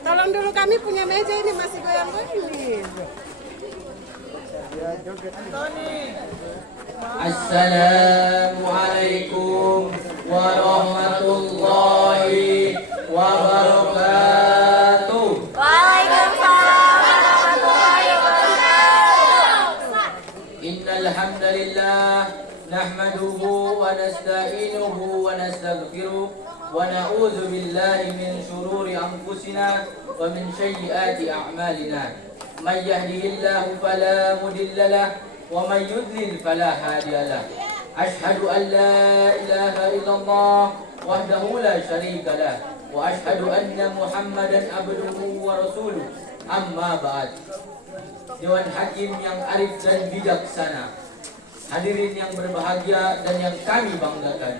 Tolong dulu, kami punya meja ini masih goyang-goyang nih. Assalamualaikum warahmatullahi wabarakatuh. Waalaikumsalam warahmatullahi wabarakatuh. Innal hamdalillah nahmaduhu wa nasta'inuhu wa nastaghfiruh wa na'udzu billahi min shururi anfusina wa min sayyiati a'malina. May yahdihillahu fala mudilla lahu wa may yudlil fala hadiya lahu. Ashhadu an la ilaha illallah wahdahu la syarika lahu wa ashhadu anna Muhammadan abduhu wa rasuluh. Amma ba'd. Dewan Hakim yang arif dan bijaksana, hadirin yang berbahagia dan yang kami banggakan.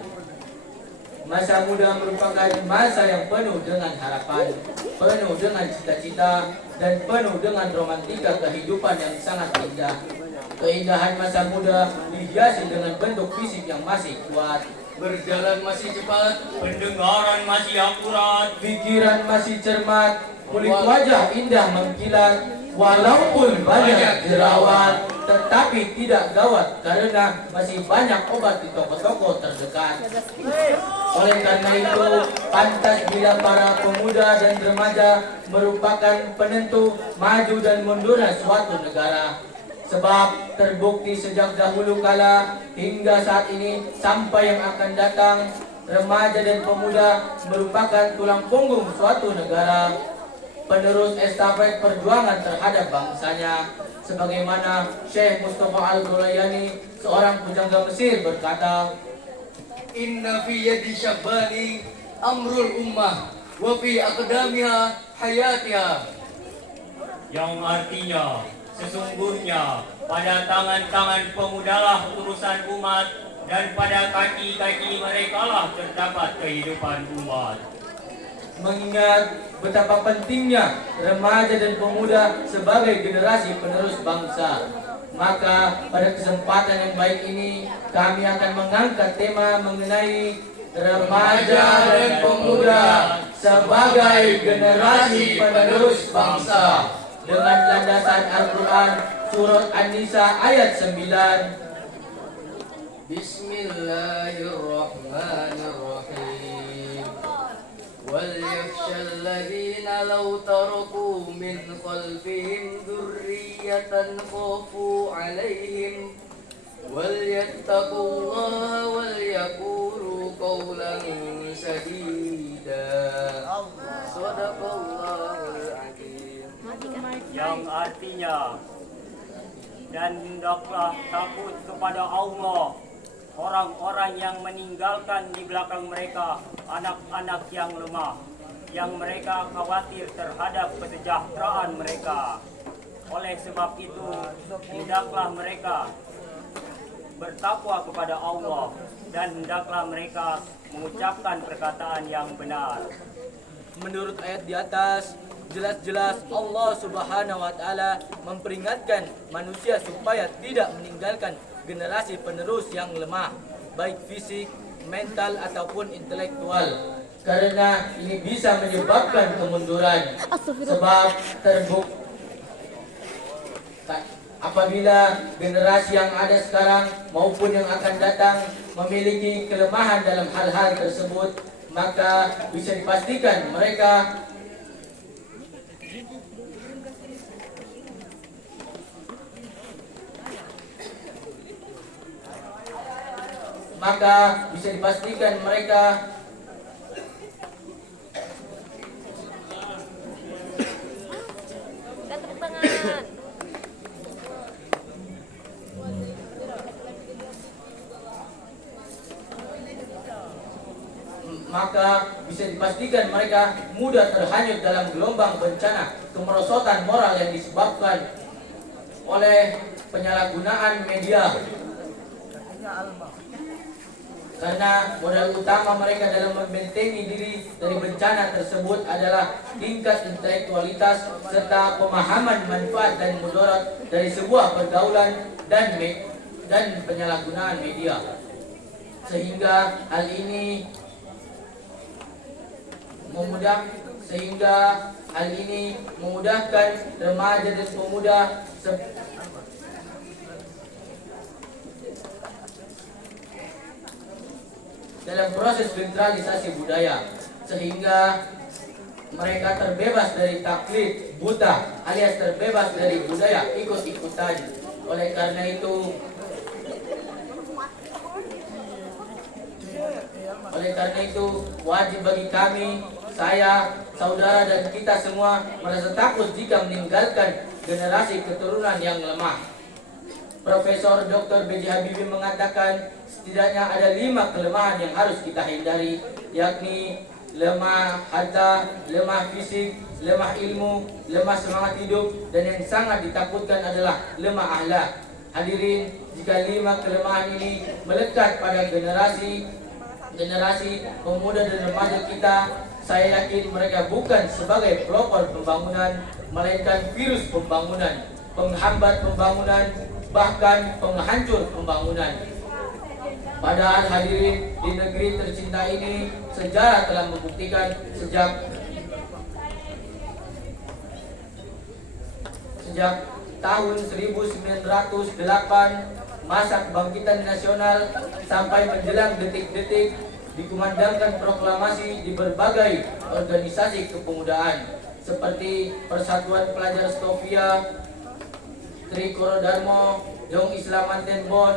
Masa muda merupakan masa yang penuh dengan harapan, penuh dengan cita-cita, dan penuh dengan romantika kehidupan yang sangat indah. Keindahan masa muda dihiasi dengan bentuk fisik yang masih kuat, berjalan masih cepat, pendengaran masih akurat, pikiran masih cermat, kulit wajah indah mengkilat. Walaupun banyak jerawat, tetapi tidak gawat karena masih banyak obat di toko-toko terdekat. Oleh karena itu, pantas bila para pemuda dan remaja merupakan penentu maju dan mundurnya suatu negara. Sebab terbukti sejak dahulu kala hingga saat ini sampai yang akan datang, remaja dan pemuda merupakan tulang punggung suatu negara, penerus estafet perjuangan terhadap bangsanya. Sebagaimana Syekh Mustafa Al-Ghulayani, seorang pujangga Mesir, berkata, Inna fi yadi syabani amrul ummah wa fi aqdamiha hayatiha. Yang artinya, sesungguhnya pada tangan-tangan pemudalah urusan umat, dan pada kaki-kaki merekalah terdapat kehidupan umat. mengingat betapa pentingnya remaja dan pemuda sebagai generasi penerus bangsa, maka pada kesempatan yang baik ini kami akan mengangkat tema mengenai remaja dan pemuda sebagai generasi penerus bangsa dengan landasan Al-Quran surat An-Nisa ayat 9. Bismillahirrahmanirrahim. وَلْيَخْشَ الَّذِينَ لَوْ تَرَكُوا مِنْ خَلْفِهِمْ ذُرِّيَّةً خَافُوا عَلَيْهِمْ وَلْيَتَّقُوا اللَّهَ وَلْيَقُولُوا قَوْلًا سَدِيدًا. Shadaqallahul Azim. Yang artinya, dan hendaklah takut kepada Allah orang-orang yang meninggalkan di belakang mereka anak-anak yang lemah, yang mereka khawatir terhadap kesejahteraan mereka. Oleh sebab itu, hendaklah mereka bertakwa kepada Allah, dan hendaklah mereka mengucapkan perkataan yang benar. Menurut ayat di atas, jelas-jelas Allah Subhanahu wa Ta'ala memperingatkan manusia supaya tidak meninggalkan generasi penerus yang lemah, baik fisik, mental ataupun intelektual, karena ini bisa menyebabkan kemunduran. Sebab terbukti apabila generasi yang ada sekarang maupun yang akan datang memiliki kelemahan dalam hal-hal tersebut, maka bisa dipastikan mereka mereka mudah terhanyut dalam gelombang bencana kemerosotan moral yang disebabkan oleh penyalahgunaan media. Karena modal utama mereka dalam membentengi diri dari bencana tersebut adalah tingkat intelektualitas serta pemahaman manfaat dan mudarat dari sebuah pergaulan dan penyalahgunaan media. Sehingga hal ini sehingga hal ini memudahkan remaja dan pemuda dalam proses sentralisasi budaya, sehingga mereka terbebas dari taklid buta alias terbebas dari budaya ikut-ikutan. Oleh karena itu wajib bagi kami, saya, saudara dan kita semua merasa takut jika meninggalkan generasi keturunan yang lemah. Profesor Dr. B.J. Habibie mengatakan setidaknya ada 5 kelemahan yang harus kita hindari, yakni lemah harta, lemah fisik, lemah ilmu, lemah semangat hidup, dan yang sangat ditakutkan adalah lemah akhlak. Hadirin, jika 5 kelemahan ini melekat pada generasi pemuda dan remaja kita, saya yakin mereka bukan sebagai pelopor pembangunan, melainkan virus pembangunan, penghambat pembangunan, bahkan penghancur pembangunan. Padahal hadirin, di negeri tercinta ini sejarah telah membuktikan sejak tahun 1908 masa kebangkitan nasional sampai menjelang detik-detik dikumandangkan proklamasi di berbagai organisasi kepemudaan seperti Persatuan Pelajar Stovia, Trikoro Darmo, Young Islam Mantenbon.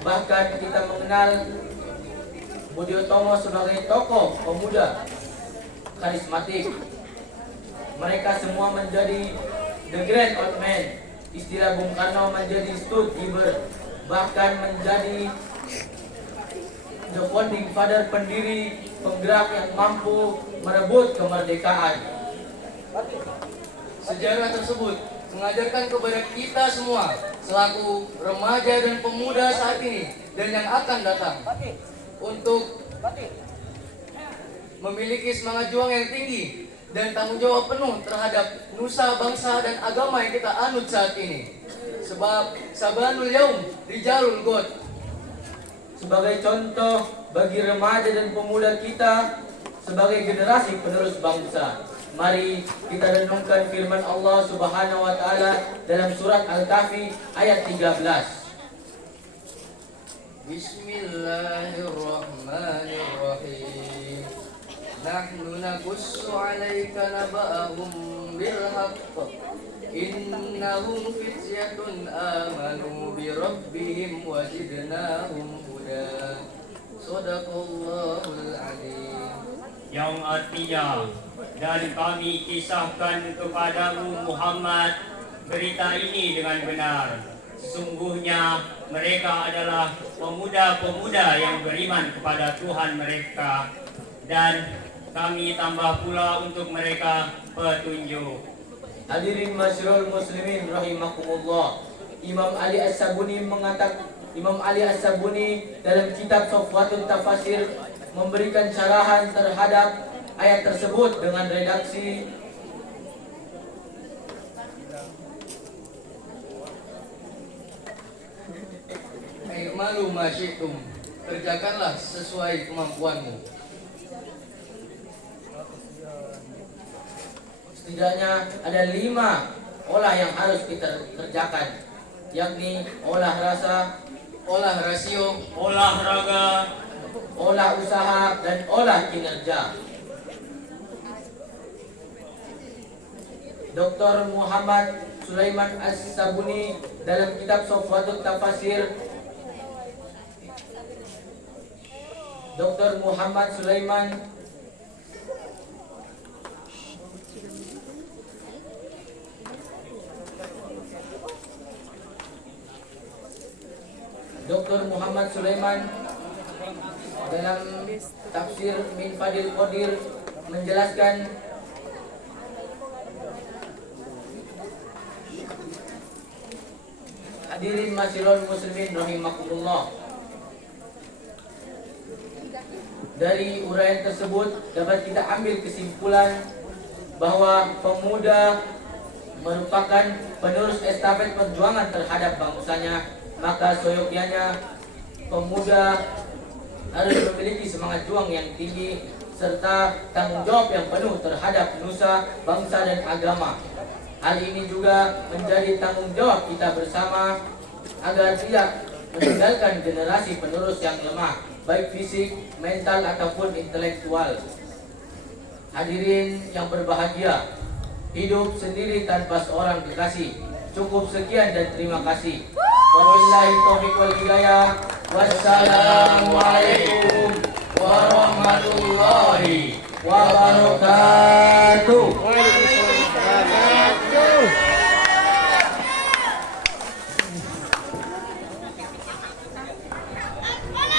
Bahkan kita mengenal Budiotomo sebagai tokoh pemuda karismatik. Mereka semua menjadi the grand old man. Istilah Bung Karno menjadi stud giver, bahkan menjadi the founding father, pendiri penggerak yang mampu merebut kemerdekaan. Sejarah tersebut mengajarkan kepada kita semua selaku remaja dan pemuda saat ini dan yang akan datang untuk memiliki semangat juang yang tinggi dan tanggung jawab penuh terhadap nusa, bangsa, dan agama yang kita anut saat ini. Sebab sabanul yaum rijalul god. Sebagai contoh bagi remaja dan pemuda kita sebagai generasi penerus bangsa, mari kita renungkan firman Allah Subhanahu wa taala dalam surat Al-Kahfi ayat 13. Bismillahirrahmanirrahim. Nahnu naqussu 'alaika naba'ahum bil haqq. Innahum fityatun amanu bi rabbihim wa zidnahum huda. Shadaqallahul 'azim. Yang artinya, dan kami kisahkan kepadamu Muhammad berita ini dengan benar. Sesungguhnya mereka adalah pemuda-pemuda yang beriman kepada Tuhan mereka, dan kami tambah pula untuk mereka petunjuk. Hadirin masyarul muslimin rahimakumullah. Imam Ali As-Sabuni dalam kitab Safwatut Tafasir memberikan syarahan terhadap ayat tersebut dengan redaksi Malu masyitum, kerjakanlah sesuai kemampuanmu. setidaknya ada 5 olah yang harus kita kerjakan, yakni olah rasa, Olah rasio, Olahraga, olah usaha, dan olah kinerja. Dr. Muhammad Sulaiman As-Sabuni dalam kitab Safwatut Tafasir, Dr. Muhammad Sulaiman dalam tafsir Min Fadil Qadir menjelaskan hadirin masyarul muslimin rahimakumullah. Dari uraian tersebut dapat kita ambil kesimpulan bahwa pemuda merupakan penerus estafet perjuangan terhadap bangsanya, maka seyogyanya pemuda harus memiliki semangat juang yang tinggi serta tanggung jawab yang penuh terhadap nusa, bangsa dan agama. Hal ini juga menjadi tanggung jawab kita bersama agar tidak meninggalkan generasi penerus yang lemah, baik fisik, mental ataupun intelektual. Hadirin yang berbahagia, hidup sendiri tanpa seorang kekasih. Cukup sekian dan terima kasih. Wabillahi taufiq wal hidayah. Wassalamualaikum warahmatullahi wabarakatuh.